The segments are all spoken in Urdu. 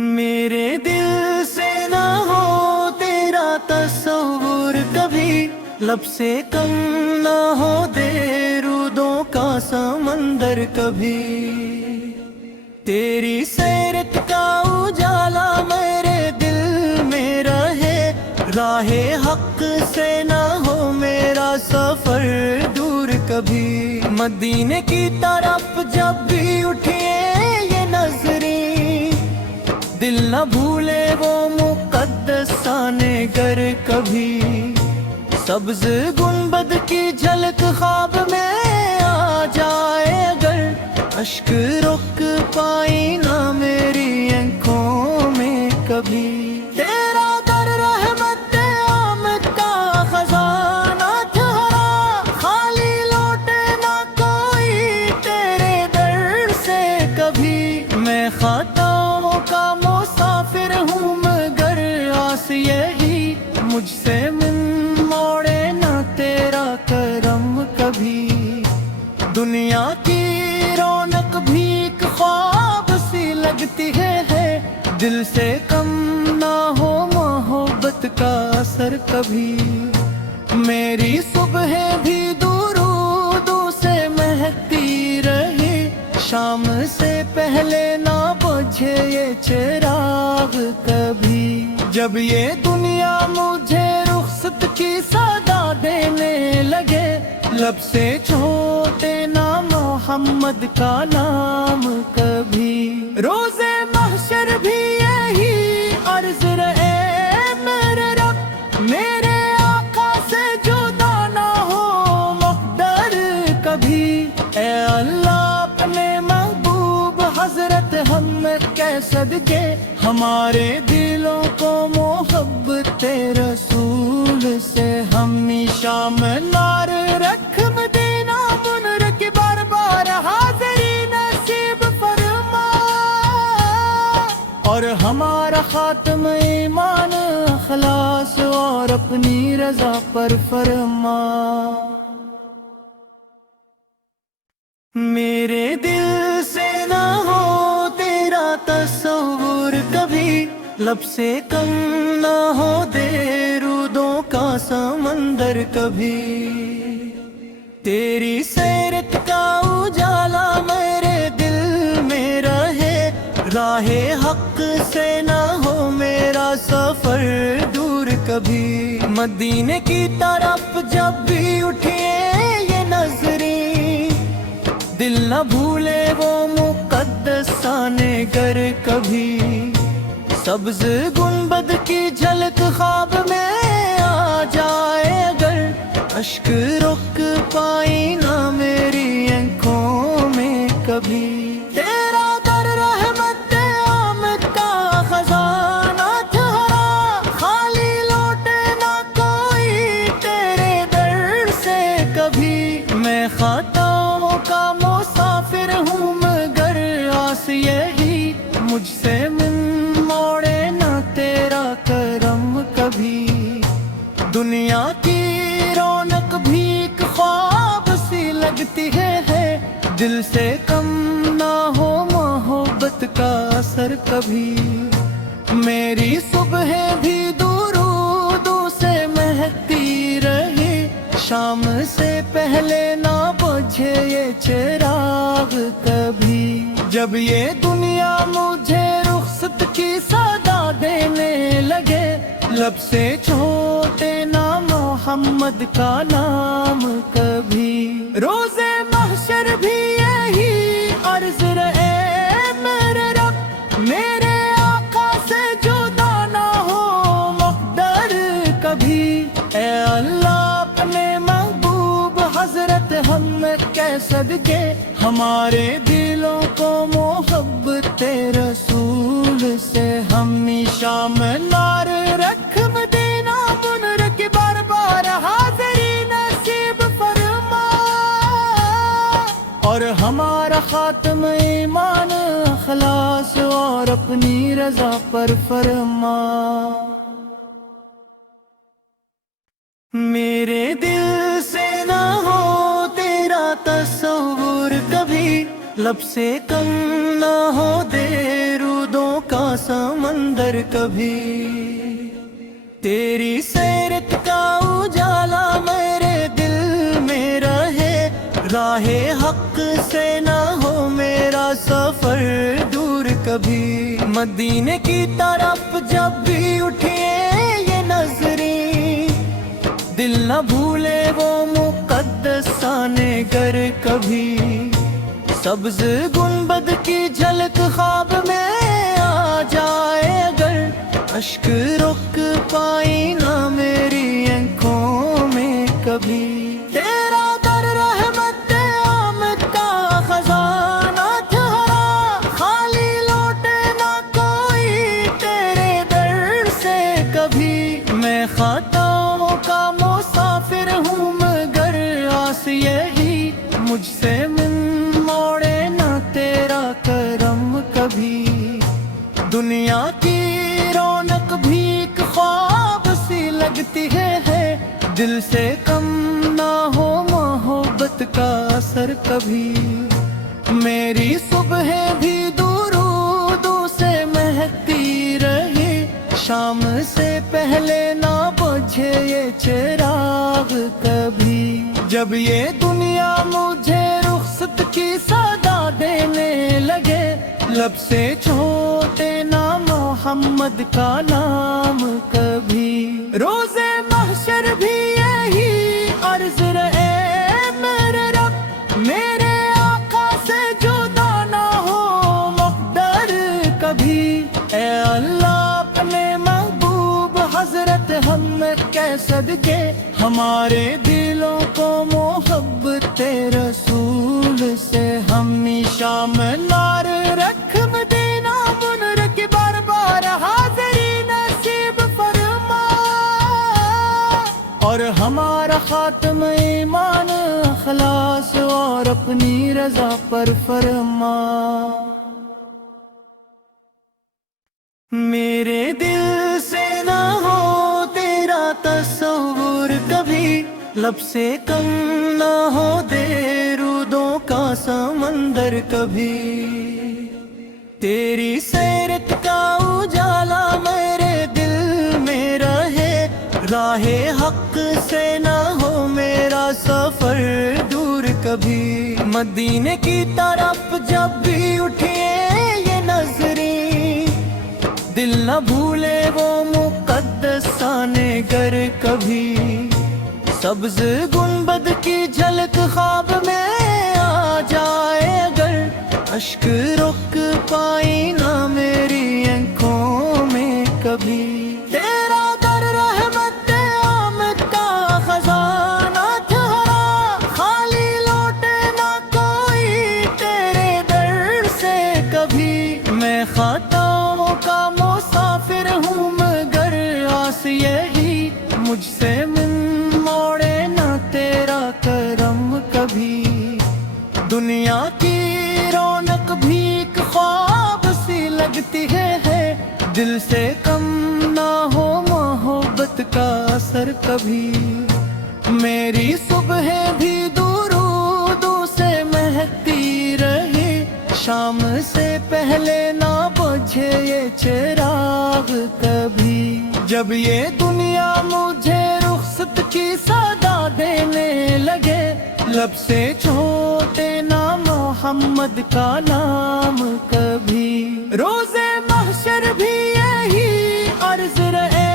میرے دل سے نہ ہو تیرا تصور کبھی، لب سے کم نہ ہو دے رودوں کا سمندر کبھی، تیری سیرت کا اجالا میرے دل میں رہے، راہ حق سے نہ ہو میرا سفر دور کبھی، مدینے کی طرف جب بھی اٹھے یہ نظریں، دل نہ بھولے وہ مقدسان گر کبھی، سبز گنبد کی جھلک خواب میں آ جائے اگر، اشک رک پائی نہ میری آنکھوں میں کبھی، تیرا در رحمت آمد کا خزانہ ٹھہرا، خالی لوٹے نہ کوئی تیرے در سے کبھی، میں خطاؤں کا مسافر ہوں مگر آس یہی، مجھ سے موڑے نہ تیرا کرم کبھی، دنیا کی رونق بھی ایک خواب سی لگتی ہے، دل سے کم نہ ہو محبت کا اثر کبھی، میری صبح بھی درودوں سے مہکتی رہے، شام سے پہلے نہ بجھے یہ چراغ کبھی، جب یہ دنیا مجھے رخصت کی صدا دینے لگے، لب سے چھوٹے نہ محمد کا نام کبھی، روز محشر بھی یہی عرض رہے میرے رب، میرے آقا سے جدا نہ ہو مقدر کبھی، اے اللہ اپنے محبوب حضرت محمد کے صدقے، ہمارے دلوں کو محبت رسول سے ہمیشہ منار رکھ، مدینہ منر کی بار بار حاضری نصیب فرما، اور ہمارا خاتم ایمان اخلاص اور اپنی رضا پر فرما، میرے دل سے نہ ہو تیرا تصور کبھی، لب سے کم نہ ہو دے رودوں کا سمندر کبھی، تیری سیرت کا اجالا میرے دل میں رہے، راہ حق سے نہ ہو میرا سفر دور کبھی، مدینے کی طرف جب بھی اٹھے یہ نظریں، دل نہ بھولے وہ مقدسان گر کبھی، سبز گنبد کی جھلک خواب میں آ جائے اگر، اشک رک پائی نہ میری آنکھوں میں کبھی، تیرا در رحمت آمد کا خزانہ ٹھہرا، خالی لوٹے نہ کوئی تیرے در سے کبھی، میں خطاؤں کا مسافر ہوں مگر آس یہی، مجھ سے موڑے نہ تیرا کرم کبھی، دنیا کی رونق بھی ایک خواب سی لگتی ہے، دل سے کم نہ ہو محبت کا اثر کبھی، میری صبح بھی درودوں سے مہکتی رہے، شام سے پہلے نہ بجھے یہ چراغ کبھی، جب یہ دنیا مجھے رخصت کی صدا دینے لگے، لب سے چھوٹے نہ محمد کا نام کبھی، روز محشر بھی یہی عرض رہے میرے رب، میرے آقا سے جدا نہ ہو مقدر کبھی، اے اللہ اپنے محبوب حضرت محمد کے صدقے، ہمارے دلوں کو محبت رسول سے ہمیشہ منار رکھ، مدینہ منر کی بار بار حاضری نصیب فرما، اور ہمارا خاتم ایمان اخلاص اور اپنی رضا پر فرما، میرے دل سے نہ ہو تیرا تصور کبھی، لب سے کم نہ ہو دے رودوں کا سمندر کبھی تیری سیرت کا اجالا میرے دل میں رہے راہ حق سے نہ ہو میرا سفر دور کبھی مدینے کی طرف جب بھی اٹھے یہ نظریں دل نہ بھولے وہ مقدسان گر کبھی سبز گنبد کی جھلک خواب میں آ جائے اگر اشک رک پائی نہ میری آنکھوں میں کبھی تیرا در رحمت آمد کا خزانہ ٹھہرا خالی لوٹے نہ کوئی تیرے در سے کبھی میں خطاؤں کا مسافر ہوں مگر آس یہی مجھ سے موڑے نہ تیرا کرم کبھی دنیا کی رونق بھی ایک خواب سی لگتی ہے دل سے کم نہ ہو محبت کا اثر کبھی میری صبح بھی درودوں سے مہکتی رہے شام سے پہلے نہ بجھے یہ چراغ کبھی جب یہ دنیا مجھے رخصت کی صدا دینے لگے لب سے چھوٹے نہ محمد کا نام کبھی روز محشر بھی یہی عرض رہے میرے رب میرے آقا سے جدا نہ ہو مقدر کبھی اے اللہ اپنے محبوب حضرت ہم کے صدقے ہمارے دلوں کو محبت رسول سے ہمیشہ منار رکھ مدینہ منر کی بار بار حاضری نصیب فرما اور ہمارا خاتم ایمان اخلاص اور اپنی رضا پر فرما میرے دل سے نہ ہو تیرا تصور کبھی لب سے کم نہ ہو درودوں کا سمندر کبھی تیری سیرت کا اجالا میرے دل میں رہے راہ حق سے نہ ہو میرا سفر دور کبھی مدینے کی طرف جب بھی اٹھے یہ نظریں دل نہ بھولے وہ مقدسان گر کبھی سبز گنبد کی جھلک خواب میں آ جائے اگر اشک رک پائی نہ میری آنکھوں میں کبھی تیرا در رحمت آمد کا خزانہ ٹھہرا خالی لوٹے نہ کوئی تیرے در سے کبھی میں خطاؤں کا مسافر ہوں مگر آس یہی مجھ سے موڑے نہ تیرا کرم کبھی دنیا کی رونق بھی ایک خواب سی لگتی ہے دل سے کم نہ ہو محبت کا اثر کبھی میری صبح بھی درودوں سے مہکتی رہے شام سے پہلے نہ بجھے یہ چراغ کبھی جب یہ دنیا مجھے رخصت کی صدا دینے لگے لب سے چھوٹے نہ محمد کا نام کبھی روز محشر بھی یہی عرض رہے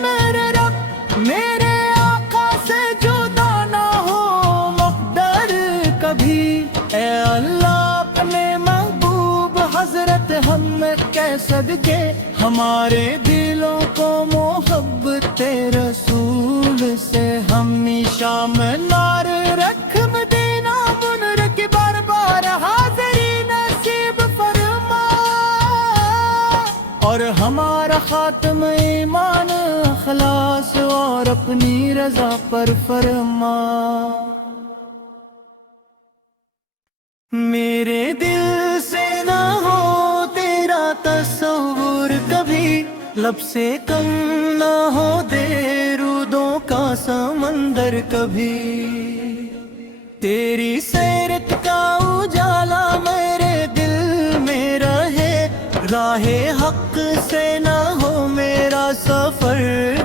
میرے رب میرے آقا سے جدا نہ ہو مقدر کبھی اے اللہ اپنے محبوب حضرت ہم کے صدقے ہمارے دلوں کو محبت رسول سے ہمیشہ منار رکھ مدینہ منر کی بار بار حاضری نصیب فرما اور ہمارا خاتم ایمان اخلاص اور اپنی رضا پر فرما میرے دل سے نہ ہو تیرا تصور کبھی لب سے کم نہ ہو درودوں کا سمندر کبھی تیری سیرت کا اجالا میرے دل میں رہے راہ راہ حق سے نہ ہو میرا سفر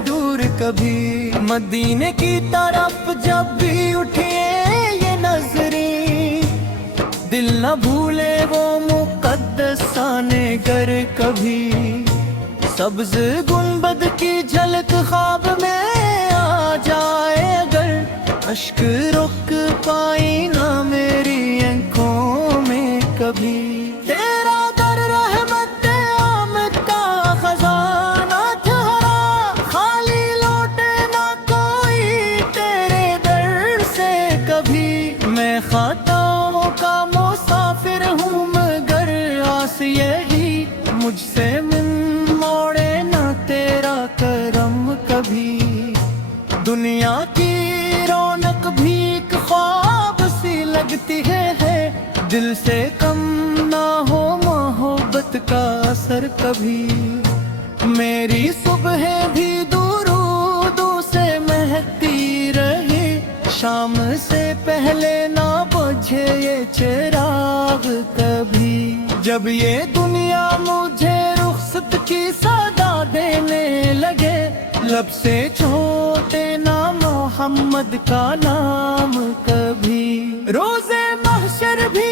دور کبھی، مدینے کی طرف جب بھی اٹھے یہ نظریں، دل نہ بھولے وہ مقدسان گر کبھی، سبز گنبد کی جھلک خواب میں آ جائے اگر، اشک رک پائی نہ میری آنکھوں میں کبھی، تیرا در رحمت آمد کا خزانہ ٹھہرا، خالی لوٹے نہ کوئی تیرے در سے کبھی، میں خطاؤں کا مسافر ہوں مگر آس یہی، مجھ سے منہ موڑے نہ تیرا کرم کبھی، دنیا کی رونق بھی ایک خواب سی لگتی ہے، دل سے کم نہ ہو محبت کا اثر کبھی، میری صبح بھی درودوں سے مہکتی رہے، شام سے پہلے نہ بجھے یہ چراغ کبھی، جب یہ دنیا مجھے رخصت کی صدا دینے لگے، لب سے چھوٹے نہ محمد کا نام کبھی، روز محشر بھی